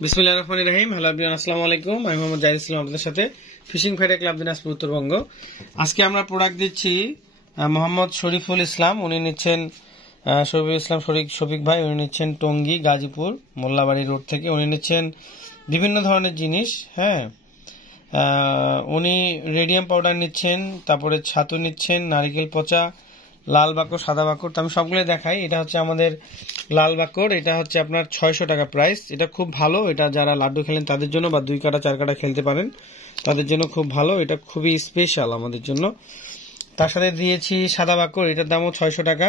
বিসমিল্লাহির রহমানির রহিম। Hello everyone, আসসালামু আলাইকুম। আমি মোহাম্মদ জাহিদ ইসলাম, আপনাদের সাথে fishing fighter club Dinajpur Uttarbanga. আজকে আমরা প্রোডাক্ট দিচ্ছি মোহাম্মদ শরীফুল ইসলাম, উনি নিচ্ছেন শরীফুল ইসলাম শফিক ভাই, উনি নিচ্ছেন টঙ্গী গাজীপুর মোল্লাবাড়ি রোড থেকে। উনি নিচ্ছেন বিভিন্ন ধরনের জিনিস। হ্যাঁ, উনি রেডিয়াম পাউডার নিচ্ছেন, তারপরে ছাতু নিচ্ছেন, নারিকেল পচা, লাল বাকড়, সাদা বাকড়। তো আমি সবগুলো দেখাই। এটা হচ্ছে আমাদের লাল বাকড়, এটা হচ্ছে আপনার 600 টাকা প্রাইস। এটা খুব ভালো, এটা যারা লাড্ডু খেলেন তাদের জন্য বা 2 কাটা 4 কাটা খেলতে পারেন তাদের জন্য খুব ভালো। এটা খুবই স্পেশাল আমাদের জন্য। তার সাথে দিয়েছি সাদা বাকড়, এটার দামও 600 টাকা।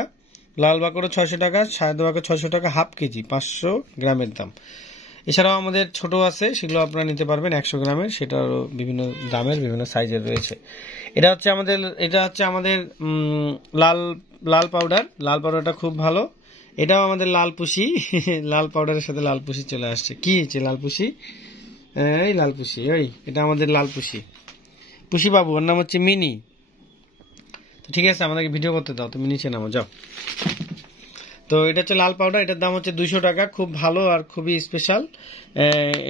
লাল বাকড়ও 600 টাকা, সাদা বাকড় 600 টাকা, হাফ কেজি 500 গ্রামের দাম। এছাড়াও আমাদের ছোট আছে, সেগুলো আপনারা নিতে পারবেন 100 গ্রামের, সেটারও বিভিন্ন দামের বিভিন্ন সাইজের রয়েছে। এটা হচ্ছে আমাদের লাল লাল পাউডার। লাল পাউডারটা খুব ভালো। এটাও আমাদের লাল পুষি লাল পাউডারের সাথে লাল পুষি চলে আসছে। কি হচ্ছে লাল পুষি? এই লাল পুষি, ওই এটা আমাদের লাল পুষি বাবু, ওর নাম হচ্ছে মিনি। তো ঠিক আছে, আমাদেরকে ভিডিও করতে দাও, তুমি নিচে নামো যাও। তো এটা হচ্ছে লাল পাউডার, এটার দাম হচ্ছে 200 টাকা। খুব ভালো আর খুবই স্পেশাল।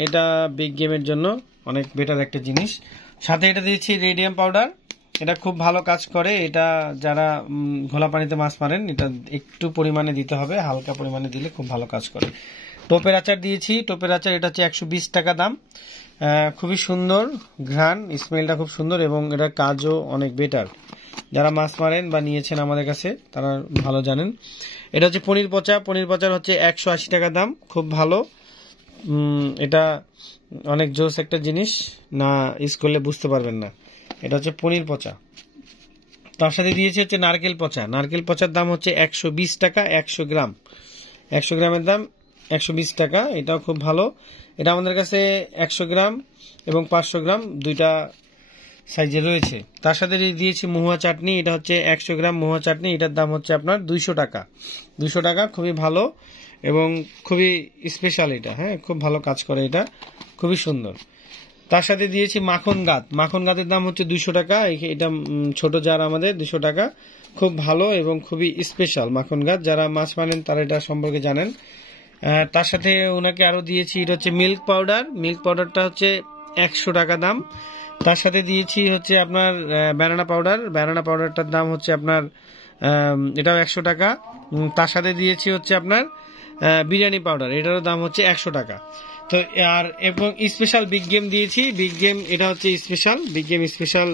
এটা বিগ গেমের জন্য অনেক বেটার একটা জিনিস। সাথে এটা দিয়েছি রেডিয়াম পাউডার, এটা খুব ভালো কাজ করে। এটা যারা ঘোলা পানিতে মাছ মারেন, এটা একটু পরিমাণে দিতে হবে, হালকা পরিমাণে দিলে খুব ভালো কাজ করে। টোপের আচার দিয়েছি, টোপের আচার এটা হচ্ছে 120 টাকা দাম। খুবই সুন্দর ঘ্রাণ, স্মেলটা খুব সুন্দর এবং এটার কাজও অনেক বেটার। যারা মাছ মারেন বা নিয়েছেন আমাদের কাছে তারা ভালো জানেন। এটা হচ্ছে পনির পচা, পনির পচার হচ্ছে 180 টাকা দাম। খুব ভালো, এটা অনেক জোস একটা জিনিস, না ইউজ করলে বুঝতে পারবেন না। এটা হচ্ছে পনির পচা। তার সাথে দিয়েছি হচ্ছে নারকেল পচা। নারকেল পচার দাম হচ্ছে 120 টাকা 100 গ্রাম। 100 গ্রামের দাম 120 টাকা। এটাও খুব ভালো। এটা আমাদের কাছে 100 গ্রাম এবং 500 গ্রাম দুইটা সাইজে রয়েছে। তার সাথে দিয়েছি মহুয়া চাটনি, এটা হচ্ছে 100 গ্রাম মহুয়া চাটনি। এটার দাম হচ্ছে আপনার 200 টাকা। 200 টাকা, খুবই ভালো এবং খুবই স্পেশাল এটা। হ্যাঁ, খুব ভালো কাজ করে, এটা খুবই সুন্দর। তার সাথে দিয়েছি মাখন গাত। মাখন গাতের দাম হচ্ছে 200 টাকা। এটা ছোট জার আমাদের 200 টাকা। খুব ভালো এবং খুবই স্পেশাল মাখন গাত। যারা মাছ মানেন তারা এটা সম্পর্কে জানেন। তার সাথে ওনাকে আরো দিয়েছি, এটা হচ্ছে মিল্ক পাউডার। মিল্ক পাউডারটা হচ্ছে 100 টাকা দাম। তার সাথে দিয়েছি হচ্ছে আপনার ব্যানানা পাউডার। ব্যানানা পাউডারটার দাম হচ্ছে আপনার এটাও 100 টাকা। তার সাথে দিয়েছি হচ্ছে আপনার বিরিয়ানি পাউডার, এটারও দাম হচ্ছে 100 টাকা। তো আর এবং স্পেশাল বিগ গেম দিয়েছি। বিগ গেম এটা হচ্ছে স্পেশাল বিগ গেম স্পেশাল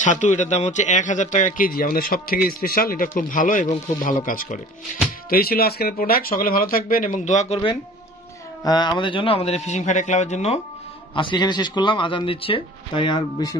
ছাতু, এটার দাম হচ্ছে 1000 টাকা কেজি। আমাদের সব থেকে স্পেশাল, এটা খুব ভালো এবং খুব ভালো কাজ করে। তো এই ছিল আজকের প্রোডাক্ট। সকলে ভালো থাকবেন এবং দোয়া করবেন আমাদের জন্য, আমাদের ফিশিং ফাইটার ক্লাবের জন্য। আজকে এখানে শেষ করলাম, আজান দিচ্ছে, তাই আর বেশি